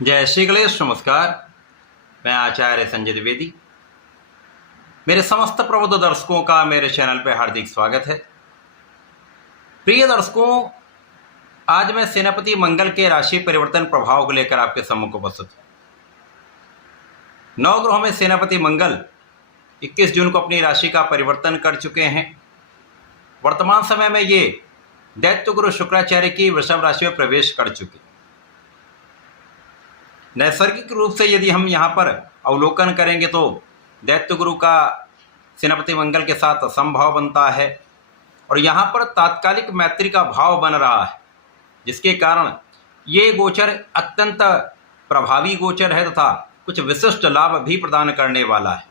जय श्री गणेश। नमस्कार। मैं आचार्य संजय द्विवेदी। मेरे समस्त प्रबुद्ध दर्शकों का मेरे चैनल पर हार्दिक स्वागत है। प्रिय दर्शकों, आज मैं सेनापति मंगल के राशि परिवर्तन प्रभाव को लेकर आपके सम्मुख उपस्थित हूँ। नवग्रहों में सेनापति मंगल 21 जून को अपनी राशि का परिवर्तन कर चुके हैं। वर्तमान समय में ये दैत्य गुरु शुक्राचार्य की वृषभ राशि में प्रवेश कर चुके। नैसर्गिक रूप से यदि हम यहाँ पर अवलोकन करेंगे तो दैत्य गुरु का सेनापति मंगल के साथ समभाव बनता है और यहाँ पर तात्कालिक मैत्री का भाव बन रहा है, जिसके कारण ये गोचर अत्यंत प्रभावी गोचर है तथा कुछ विशिष्ट लाभ भी प्रदान करने वाला है।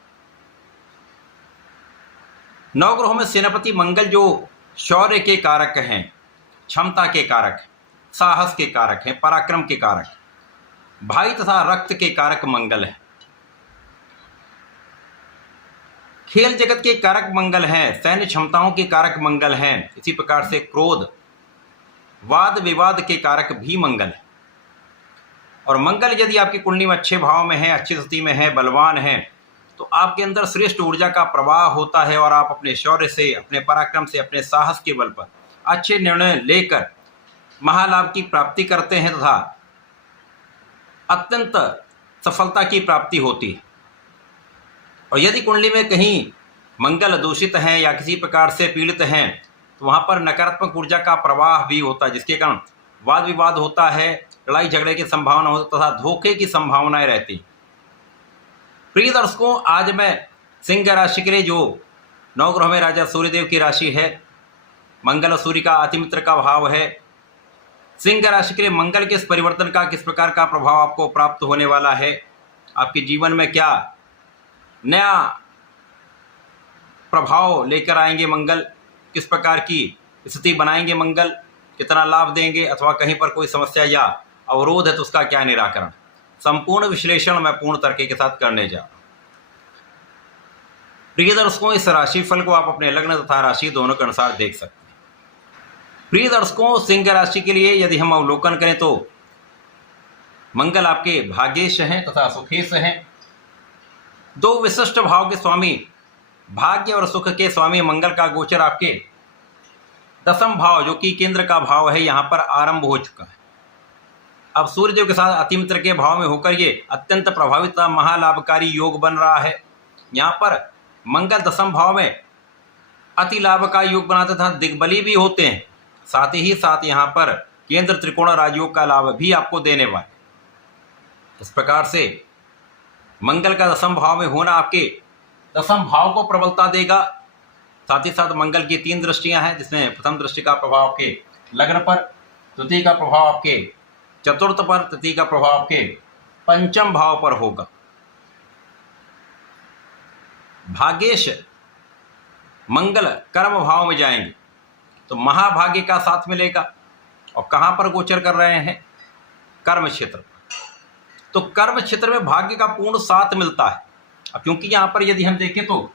नवग्रहों में सेनापति मंगल जो शौर्य के कारक हैं, क्षमता के कारक हैं, साहस के कारक हैं, पराक्रम के कारक हैं, भाई तथा रक्त के कारक मंगल है। खेल जगत के कारक मंगल हैं, सैन्य क्षमताओं के कारक मंगल हैं। इसी प्रकार से क्रोध, वाद विवाद के कारक भी मंगल है। और मंगल यदि आपकी कुंडली में अच्छे भाव में है, अच्छी स्थिति में है, बलवान है, तो आपके अंदर श्रेष्ठ ऊर्जा का प्रवाह होता है और आप अपने शौर्य से, अपने पराक्रम से, अपने साहस के बल पर अच्छे निर्णय लेकर महालाभ की प्राप्ति करते हैं तथा अत्यंत सफलता की प्राप्ति होती है। और यदि कुंडली में कहीं मंगल दूषित हैं या किसी प्रकार से पीड़ित हैं तो वहाँ पर नकारात्मक ऊर्जा का प्रवाह भी होता है, जिसके कारण वाद विवाद होता है, लड़ाई झगड़े की संभावना होती तथा धोखे की संभावनाएं रहती। प्रिय दर्शकों, आज मैं सिंह राशि के लिए जो नवग्रह में राजा सूर्यदेव की राशि है, मंगल और सूर्य का अतिमित्र का भाव है, सिंह राशि के लिए मंगल के इस परिवर्तन का किस प्रकार का प्रभाव आपको प्राप्त होने वाला है, आपके जीवन में क्या नया प्रभाव लेकर आएंगे मंगल, किस प्रकार की स्थिति बनाएंगे मंगल, कितना लाभ देंगे अथवा कहीं पर कोई समस्या या अवरोध है तो उसका क्या निराकरण, संपूर्ण विश्लेषण मैं पूर्ण तरीके के साथ करने जा रहा हूं। प्रिय दर्शकों, इस राशिफल को आप अपने लग्न तथा राशि दोनों के अनुसार देख सकते हैं। प्रिय दर्शकों, सिंह राशि के लिए यदि हम अवलोकन करें तो मंगल आपके भाग्येश हैं तथा सुखेश हैं। दो विशिष्ट भाव के स्वामी, भाग्य और सुख के स्वामी मंगल का गोचर आपके दसम भाव जो कि केंद्र का भाव है यहाँ पर आरंभ हो चुका है। अब सूर्यदेव के साथ अतिमित्र के भाव में होकर ये अत्यंत प्रभावित महालाभकारी योग बन रहा है। यहाँ पर मंगल दसम भाव में अति लाभ का योग बनाते तथा दिग्बली भी होते हैं, साथ ही साथ यहाँ पर केंद्र त्रिकोण राजयोग का लाभ भी आपको देने वाले। इस प्रकार से मंगल का दसम भाव में होना आपके दसम भाव को प्रबलता देगा। साथ ही साथ मंगल की 3 दृष्टियां हैं, जिसमें प्रथम दृष्टि का प्रभाव आपके लग्न पर, द्वितीय का प्रभाव आपके चतुर्थ पर, तृतीय का प्रभाव आपके पंचम भाव पर होगा। भाग्येश मंगल कर्म भाव में जाएंगे तो महाभाग्य का साथ मिलेगा। और कहां पर गोचर कर रहे हैं? कर्म क्षेत्र पर। तो कर्म क्षेत्र में भाग्य का पूर्ण साथ मिलता है। अब क्योंकि यहां पर यदि हम देखें तो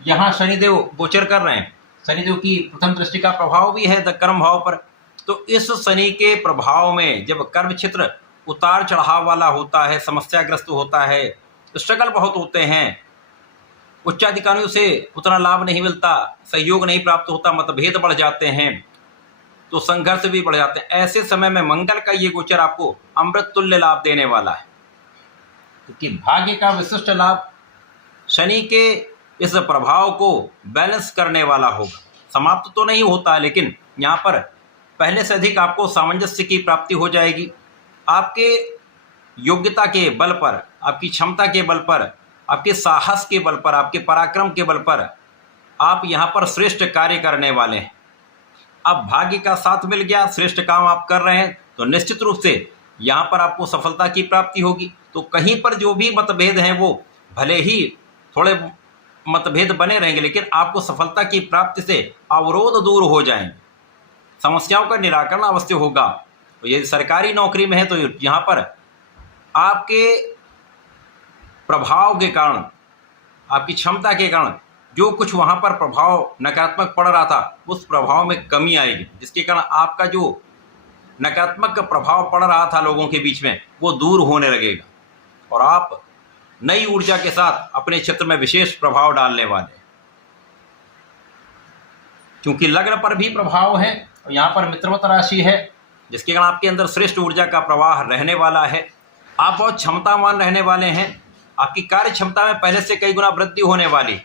यहां शनिदेव गोचर कर रहे हैं, शनिदेव की प्रथम दृष्टि का प्रभाव भी है कर्म भाव पर। तो इस शनि के प्रभाव में जब कर्म क्षेत्र उतार चढ़ाव वाला होता है, समस्याग्रस्त होता है, स्ट्रगल बहुत होते हैं, उच्चाधिकारियों से उतना लाभ नहीं मिलता, सहयोग नहीं प्राप्त होता, मतभेद बढ़ जाते हैं, तो संघर्ष भी बढ़ जाते हैं। ऐसे समय में मंगल का ये गोचर आपको अमृत तुल्य लाभ देने वाला है, क्योंकि भाग्य का विशिष्ट लाभ शनि के इस प्रभाव को बैलेंस करने वाला होगा। समाप्त तो नहीं होता है, लेकिन यहाँ पर पहले से अधिक आपको सामंजस्य की प्राप्ति हो जाएगी। आपके योग्यता के बल पर, आपकी क्षमता के बल पर, आपके साहस के बल पर, आपके पराक्रम के बल पर आप यहाँ पर श्रेष्ठ कार्य करने वाले हैं। अब भाग्य का साथ मिल गया, श्रेष्ठ काम आप कर रहे हैं, तो निश्चित रूप से यहाँ पर आपको सफलता की प्राप्ति होगी। तो कहीं पर जो भी मतभेद हैं वो भले ही थोड़े मतभेद बने रहेंगे, लेकिन आपको सफलता की प्राप्ति से अवरोध दूर हो जाएंगे, समस्याओं का निराकरण अवश्य होगा। तो यदि सरकारी नौकरी में है तो यहाँ पर आपके प्रभाव के कारण, आपकी क्षमता के कारण जो कुछ वहाँ पर प्रभाव नकारात्मक पड़ रहा था, उस प्रभाव में कमी आएगी, जिसके कारण आपका जो नकारात्मक प्रभाव पड़ रहा था लोगों के बीच में, वो दूर होने लगेगा और आप नई ऊर्जा के साथ अपने क्षेत्र में विशेष प्रभाव डालने वाले। क्योंकि लग्न पर भी प्रभाव है और यहाँ पर मित्रवत राशि है, जिसके कारण आपके अंदर श्रेष्ठ ऊर्जा का प्रवाह रहने वाला है। आप बहुत क्षमतावान रहने वाले हैं, आपकी कार्य क्षमता में पहले से कई गुना वृद्धि होने वाली।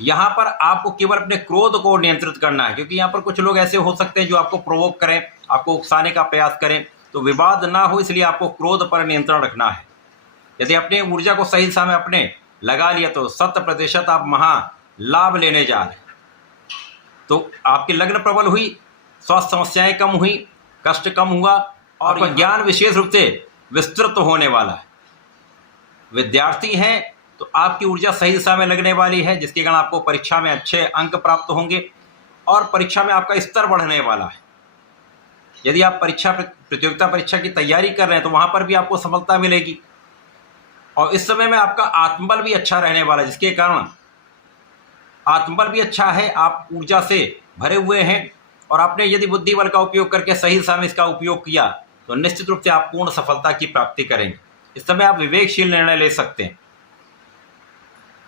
यहाँ पर आपको केवल अपने क्रोध को नियंत्रित करना है, क्योंकि यहाँ पर कुछ लोग ऐसे हो सकते हैं जो आपको प्रोवोक करें, आपको उकसाने का प्रयास करें, तो विवाद ना हो इसलिए आपको क्रोध पर नियंत्रण रखना है। यदि अपने ऊर्जा को सही दिशा में अपने लगा लिया तो 100% आप महा लाभ लेने जा रहे हैं। तो आपकी लग्न प्रबल हुई, स्वास्थ्य समस्याएं कम हुई, कष्ट कम हुआ और ज्ञान विशेष रूप से विस्तृत होने वाला है। विद्यार्थी हैं तो आपकी ऊर्जा सही दिशा में लगने वाली है, जिसके कारण आपको परीक्षा में अच्छे अंक प्राप्त होंगे और परीक्षा में आपका स्तर बढ़ने वाला है। यदि आप प्रतियोगिता परीक्षा की तैयारी कर रहे हैं तो वहाँ पर भी आपको सफलता मिलेगी और इस समय में आपका आत्मबल भी अच्छा रहने वाला है, जिसके कारण आत्मबल भी अच्छा है, आप ऊर्जा से भरे हुए हैं और आपने यदि बुद्धि बल का उपयोग करके सही दिशा में इसका उपयोग किया तो निश्चित रूप से आप पूर्ण सफलता की प्राप्ति करेंगे। इस समय आप विवेकशील निर्णय ले सकते हैं।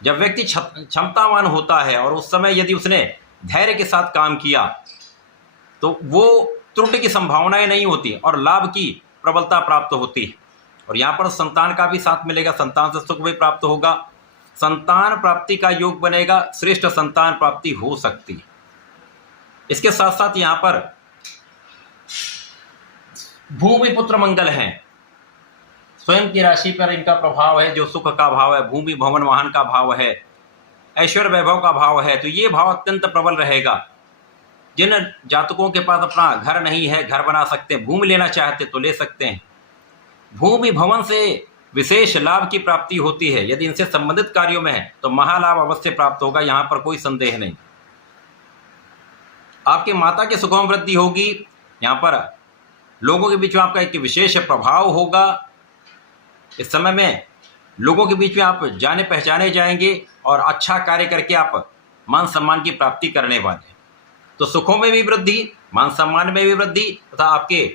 जब व्यक्ति क्षमतावान होता है और उस समय यदि उसने धैर्य के साथ काम किया तो वो त्रुटि की संभावनाएं नहीं होती और लाभ की प्रबलता प्राप्त होती है। और यहाँ पर संतान का भी साथ मिलेगा, संतान से सुख भी प्राप्त होगा, संतान प्राप्ति का योग बनेगा, श्रेष्ठ संतान प्राप्ति हो सकती है। इसके साथ साथ यहाँ पर भूमि पुत्र मंगल हैं, स्वयं की राशि पर इनका प्रभाव है, जो सुख का भाव है, भूमि भवन वाहन का भाव है, ऐश्वर्य वैभव का भाव है, तो ये भाव अत्यंत प्रबल रहेगा। जिन जातकों के पास अपना घर नहीं है, घर बना सकते हैं, भूमि लेना चाहते तो ले सकते हैं। भूमि भवन से विशेष लाभ की प्राप्ति होती है, यदि इनसे संबंधित कार्यों में है तो महालाभ अवश्य प्राप्त होगा, यहाँ पर कोई संदेह नहीं। आपके माता के सुखों में वृद्धि होगी, यहाँ पर लोगों के बीच में आपका एक विशेष प्रभाव होगा। इस समय में लोगों के बीच में आप जाने पहचाने जाएंगे और अच्छा कार्य करके आप मान सम्मान की प्राप्ति करने वाले। तो सुखों में भी वृद्धि, मान सम्मान में भी वृद्धि तथा आपके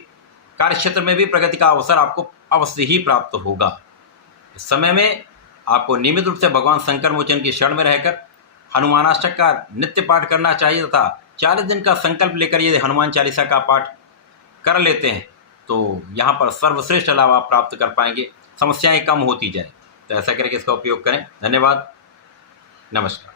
कार्य क्षेत्र में भी प्रगति का अवसर आपको अवश्य ही प्राप्त होगा। इस समय में आपको नियमित रूप से भगवान शंकर मोचन की शरण में रहकर हनुमानाष्टक का नित्य पाठ करना चाहिए तथा 40 दिन का संकल्प लेकर यदि हनुमान चालीसा का पाठ कर लेते हैं तो यहाँ पर सर्वश्रेष्ठ लाभ आप प्राप्त कर पाएंगे, समस्याएं कम होती जाए। तो ऐसा करके इसका उपयोग करें। धन्यवाद, नमस्कार।